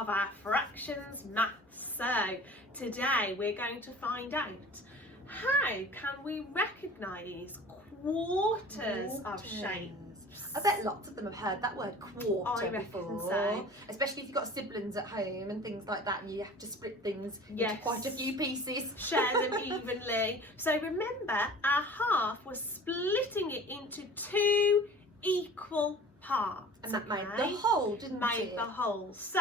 of our fractions maths. So today we're going to find out how can we recognise quarters of shapes. I bet lots of them have heard that word quarter I reckon before. so. Especially if you've got siblings at home and things like that and you have to split things Yes. into quite a few pieces. Share them evenly. So remember, our half was splitting it into two equal parts. And that made okay? the whole, didn't Made it? the whole. So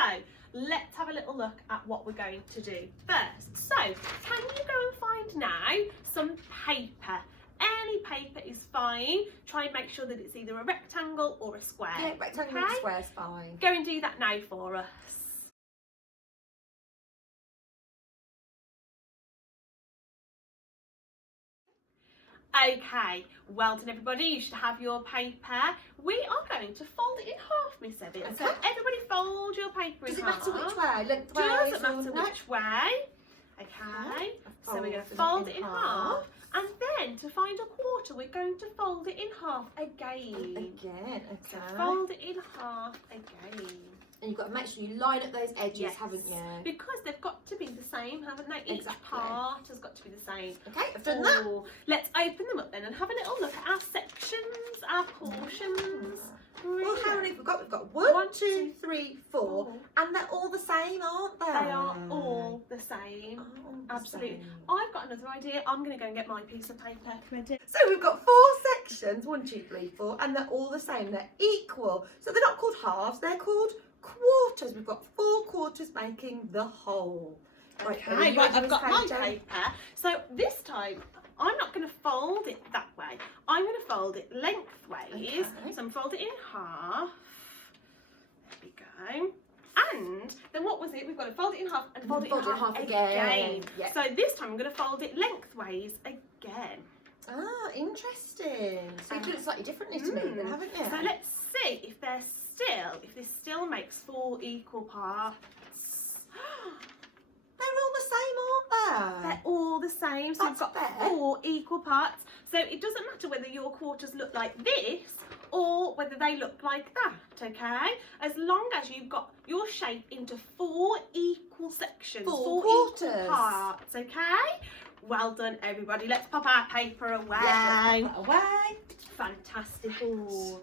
let's have a little look at what we're going to do first. So can you go and find now some paper? Any paper is fine. Try and make sure that it's either a rectangle or a square. Yeah, rectangle okay? and square's fine. Go and do that now for us. Okay, well done everybody, you should have your paper. We are going to fold it in half, Miss Evans. Okay. So everybody fold your paper Does in it half. matter which way? Lengthwise? Doesn't matter or which way. Okay, so we're going to Fold fold it in half. And then to find a quarter, we're going to fold it in half again. Again, So okay. fold it in half again. And you've got to make sure you line up those edges, Yes, haven't you? because they've got to be the same, haven't they? Each Exactly. part has got to be the same. Okay, I've done that. Oh, let's open them up then and have a little look at our sections, our portions. Well, how many have we got? We've got One, one, two, two, three, four, and they're all the same, aren't they? They are all the same. All the Absolutely. same. I've got another idea. I'm going to go and get my piece of paper. So we've got four sections, 1, 2, 3, 4, and they're all the same. They're equal. So they're not called halves, they're called quarters. We've got 4 quarters making the whole. Okay, are you right, ready, I've Miss got my Paper? paper. So this time, I'm not going to fold it that way. I'm going to fold it lengthways. Okay. So I'm fold it in half. There we go. And then what was it? We've got to fold it in half and fold it in half again. Yeah. So this time I'm going to fold it lengthways again. Ah, interesting. So you've done it slightly differently to me then, haven't you? So let's see if this still makes 4 equal parts. They're all the same, aren't they? They're all the same, so That's we've got fair. 4 equal parts. So it doesn't matter whether your quarters look like this or whether they look like that, okay? As long as you've got your shape into 4 equal sections, 4 equal quarters. parts, okay? Well done, everybody. Let's pop our paper away. Yeah, let's pop it away. Fantastic. Ooh.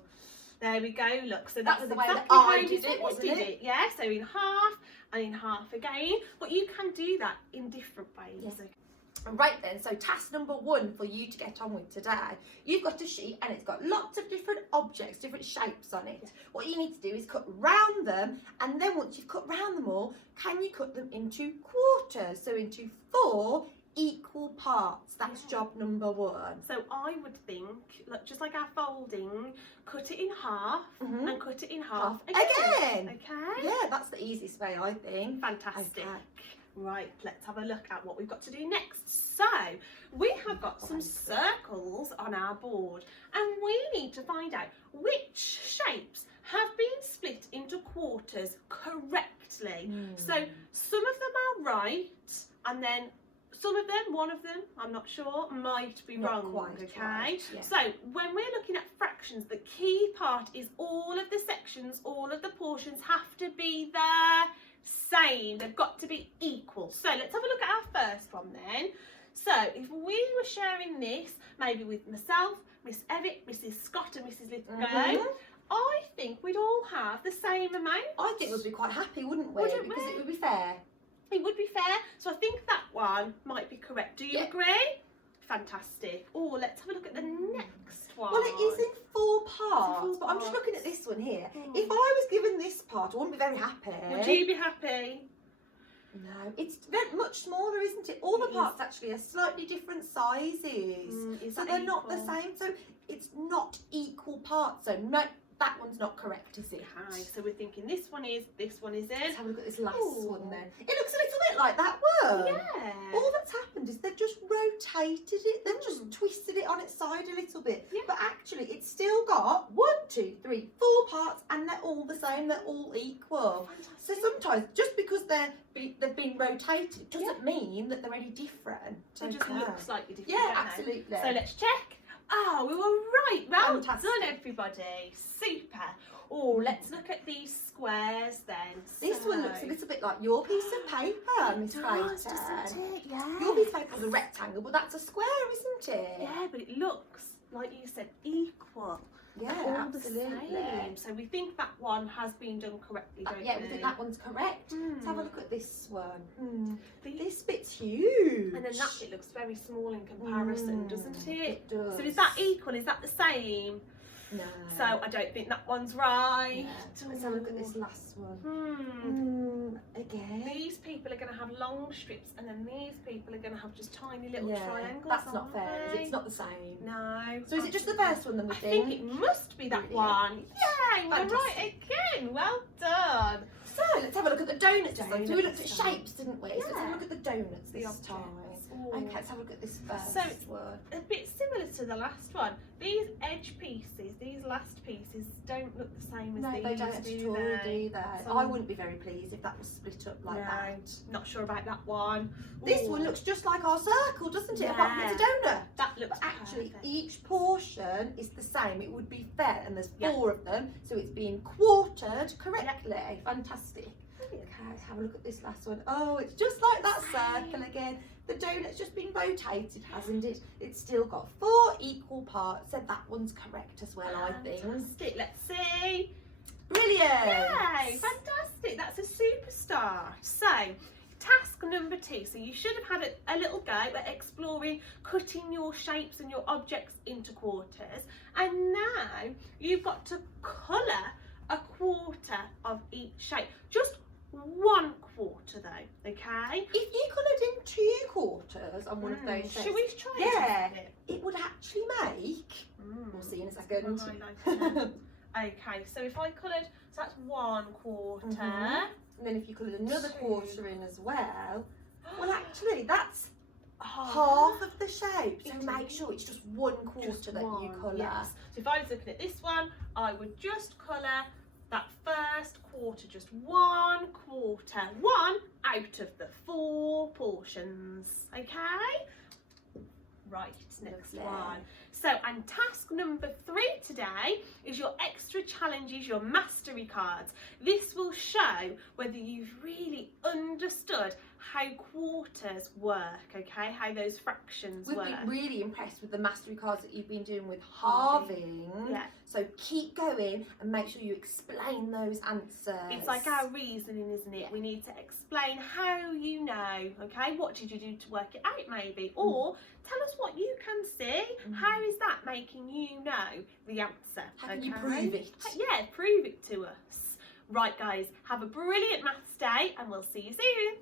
There we go, look, so That that was was the way that exactly I how did you it, wasn't it? Yeah, so in half and in half again, but you can do that in different ways. Yes. Okay. Right then, so task number 1 for you to get on with today. You've got a sheet and it's got lots of different objects, different shapes on it. What you need to do is cut round them, and then once you've cut round them all, can you cut them into quarters? So into 4 equal parts. That's job number 1. So I would think, just like our folding, cut it in half Mhm. and cut it in half Again. Okay? Yeah, that's the easiest way, I think. Fantastic. Okay. Right, let's have a look at what we've got to do next. So, we have got some circles on our board and we need to find out which shapes have been split into quarters correctly. So, some of them are right and then some of them, one of them, I'm not sure, might be Not wrong, quite okay? right, yeah. So, when we're looking at fractions, the key part is all of the sections, all of the portions have to be the same. They've got to be equal. So, let's have a look at our first one then. So, if we were sharing this, maybe with myself, Miss Evitt, Mrs. Scott and Mrs. Lithgow, I think we'd all have the same amount. I think we'd be quite happy, wouldn't we? Wouldn't Because we? it would be fair. It would be fair. So I think that one might be correct. Do you Yeah. agree? Fantastic. Oh, let's have a look at the next one. Well, it is in 4 parts, It's in 4 but I'm just parts. looking at this one here. Mm. If I was given this part, I wouldn't be very happy. Would you be happy? No, it's very much smaller, isn't it? All the It parts actually are slightly different sizes. Is So that they're not the equal? same. So it's not equal parts. So no, that one's not correct, is it? Okay, so we're thinking this one is, this one Let's isn't. have a look at this last Ooh. one then. It looks a little bit like that one. Yeah. All that's happened is they've just rotated it. They've just twisted it on its side a little bit. Yeah. But actually, it's still got 1, 2, 3, 4 parts, and they're all the same. They're all equal. So Fantastic. sometimes, just because they've been rotated, doesn't mean that they're any different. They just Okay. look slightly different. Yeah, don't they? absolutely. So let's check. Oh, we were right. Well Fantastic. done, everybody. Super. Oh, let's look at these squares then. This one looks a little bit like your piece of paper, Miss does, Clayton. doesn't it? Yeah. Your piece of paper has a rectangle, but that's a square, isn't it? Yeah, but it looks, like you said, equal. Yeah, All the absolutely. same. So we think that one has been done correctly, don't Yeah, we? we think that one's correct. Let's have a Mm. look at this one. These- This bit's huge. And then that bit looks very small in comparison, doesn't it? It does. So is that equal? Is that the same? No. So I don't think that one's right. No. Let's have a look at this last one. Again. These people are going to have long strips, and then these people are going to have just tiny little Yeah, triangles. that's not aren't fair, is it? they? It's not the same. No. So is it just the first one then we I think it must be that Brilliant. one. Yay, we're right Fantastic. again. Well done. So let's have a look at the donuts. this time. So we looked at Donuts time. shapes, didn't we? So let's have a Yeah. look at the donuts The this objects. time. Ooh. Okay, let's have a look at this first So it's one. a bit similar to the last one. These edge pieces, these last pieces, don't look the same as No, these, they don't at do all, they? do they? So- I wouldn't be very pleased if that was split up like No, that. not sure about that one. This Ooh, one looks just like our circle, doesn't it? Apart from it's a donut. that looks But actually, perfect. each portion is the same. It would be fair, and there's Yeah. 4 of them, so it's being quartered correctly. Fantastic. Okay, let's have a look at this last one. Oh, it's just like that Same. circle again. The donut's just been rotated, hasn't it? It's still got 4 equal parts, so that one's correct as well, I think. Fantastic. Let's see. Brilliant! Yay, fantastic. That's a superstar. So, task number 2. So you should have had a little go at exploring cutting your shapes and your objects into quarters. And now you've got to colour a quarter of each shape. Just 1 quarter though, okay? If you coloured in 2 quarters on one of those shapes, Should we try Yeah. it? it would actually make... We'll see in a second. Highlighter. Okay, so if I coloured, so that's 1 quarter. Mhm. And then if you coloured another 2. quarter in as well, well actually that's Oh, half of the shape. So It make is. sure it's just 1 quarter just that you one, colour. yes. So if I was looking at this one, I would just colour that first quarter, just 1 quarter. 1 out of the 4 portions. Okay? Right, next Lovely. one. So, and task number 3 today is your extra challenges, your mastery cards. This will show whether you've really understood how quarters work, okay? How those fractions We've work. been really impressed with the mastery cards that you've been doing with Halving. halving. Yeah. So keep going and make sure you explain those answers. It's like our reasoning, isn't it? Yeah. We need to explain how you know, okay? What did you do to work it out, maybe? Or tell us what you can see. How is that making you know the answer? How can you okay? prove it? Yeah, prove it to us. Right, guys, have a brilliant maths day and we'll see you soon.